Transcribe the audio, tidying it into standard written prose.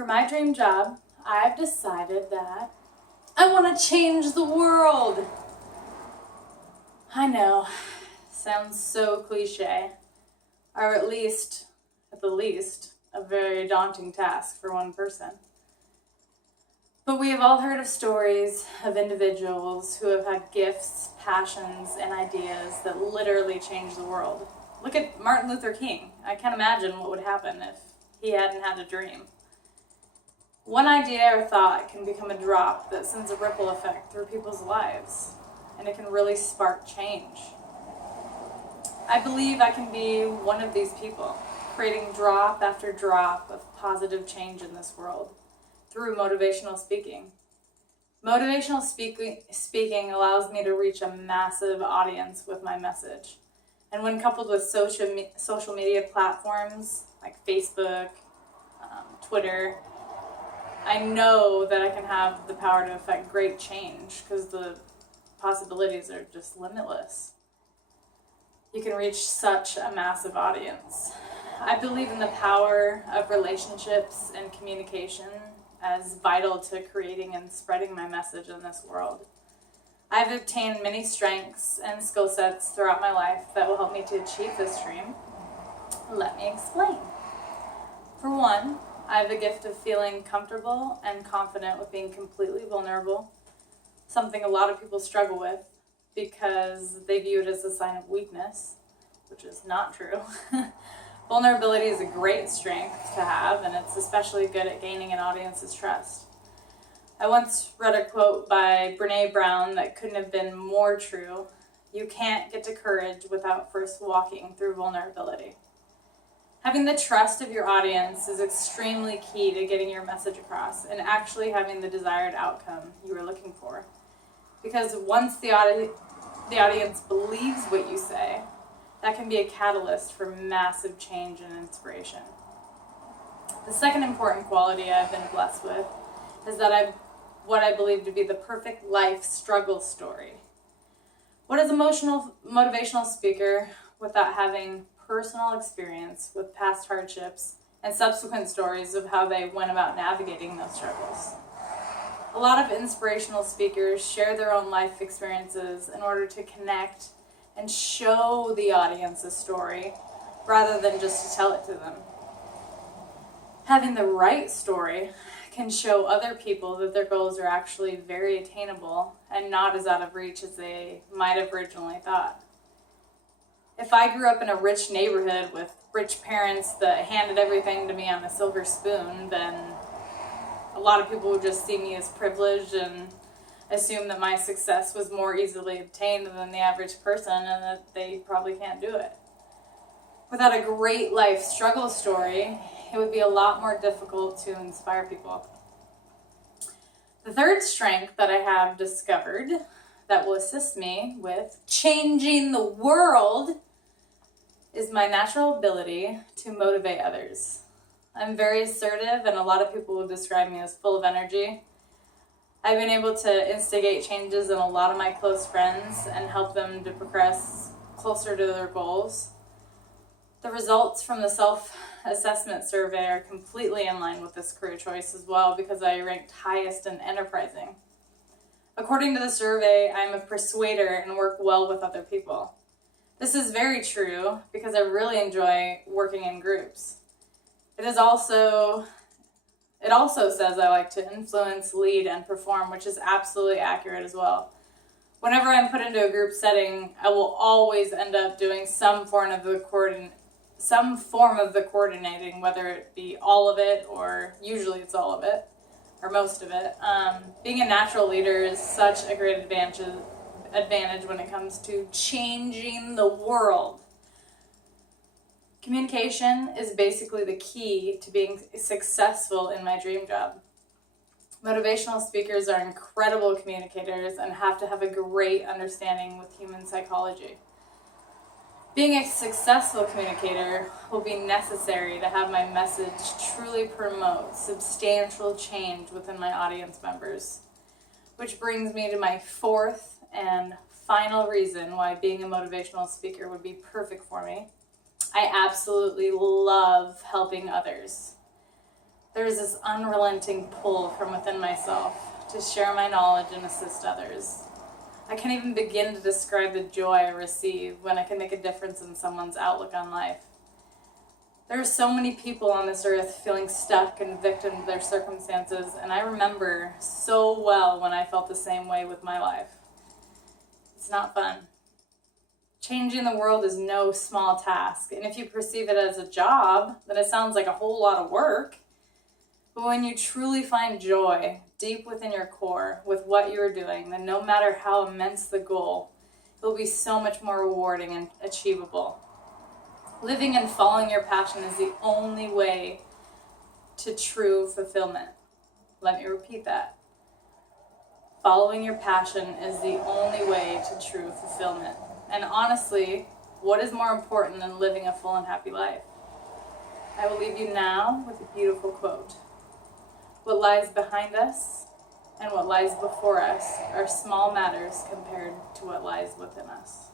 For my dream job, I've decided that I want to change the world. I know, sounds so cliche, or at the least, a very daunting task for one person. But we have all heard of stories of individuals who have had gifts, passions, and ideas that literally change the world. Look at Martin Luther King. I can't imagine what would happen if he hadn't had a dream. One idea or thought can become a drop that sends a ripple effect through people's lives, and it can really spark change. I believe I can be one of these people, creating drop after drop of positive change in this world through motivational speaking. Motivational speaking allows me to reach a massive audience with my message. And when coupled with social media platforms like Facebook, Twitter, I know that I can have the power to affect great change because the possibilities are just limitless. You can reach such a massive audience. I believe in the power of relationships and communication as vital to creating and spreading my message in this world. I've obtained many strengths and skill sets throughout my life that will help me to achieve this dream. Let me explain. For one, I have a gift of feeling comfortable and confident with being completely vulnerable, something a lot of people struggle with because they view it as a sign of weakness, which is not true. Vulnerability is a great strength to have, and it's especially good at gaining an audience's trust. I once read a quote by Brené Brown that couldn't have been more true. You can't get to courage without first walking through vulnerability. Having the trust of your audience is extremely key to getting your message across and actually having the desired outcome you were looking for. Because once the audience believes what you say, that can be a catalyst for massive change and inspiration. The second important quality I've been blessed with is that what I believe to be the perfect life struggle story. What is a motivational speaker without having personal experience with past hardships and subsequent stories of how they went about navigating those struggles? A lot of inspirational speakers share their own life experiences in order to connect and show the audience a story rather than just to tell it to them. Having the right story can show other people that their goals are actually very attainable and not as out of reach as they might have originally thought. If I grew up in a rich neighborhood with rich parents that handed everything to me on a silver spoon, then a lot of people would just see me as privileged and assume that my success was more easily obtained than the average person and that they probably can't do it. Without a great life struggle story, it would be a lot more difficult to inspire people. The third strength that I have discovered that will assist me with changing the world is my natural ability to motivate others. I'm very assertive, and a lot of people will describe me as full of energy. I've been able to instigate changes in a lot of my close friends and help them to progress closer to their goals. The results from the self-assessment survey are completely in line with this career choice as well because I ranked highest in enterprising. According to the survey, I'm a persuader and work well with other people. This is very true because I really enjoy working in groups. It also says I like to influence, lead, and perform, which is absolutely accurate as well. Whenever I'm put into a group setting, I will always end up doing some form of the coordinating, whether it be all of it, or usually it's all of it, or most of it. Being a natural leader is such a great advantage when it comes to changing the world. Communication is basically the key to being successful in my dream job. Motivational speakers are incredible communicators and have to have a great understanding with human psychology. Being a successful communicator will be necessary to have my message truly promote substantial change within my audience members. Which brings me to my fourth and final reason why being a motivational speaker would be perfect for me. I absolutely love helping others. There's this unrelenting pull from within myself to share my knowledge and assist others. I can't even begin to describe the joy I receive when I can make a difference in someone's outlook on life. There are so many people on this earth feeling stuck and victim of their circumstances, and I remember so well when I felt the same way with my life. It's not fun. Changing the world is no small task, and if you perceive it as a job, then it sounds like a whole lot of work. But when you truly find joy deep within your core with what you're doing, then no matter how immense the goal, it will be so much more rewarding and achievable. Living and following your passion is the only way to true fulfillment. Let me repeat that. Following your passion is the only way to true fulfillment. And honestly, what is more important than living a full and happy life? I will leave you now with a beautiful quote. What lies behind us and what lies before us are small matters compared to what lies within us.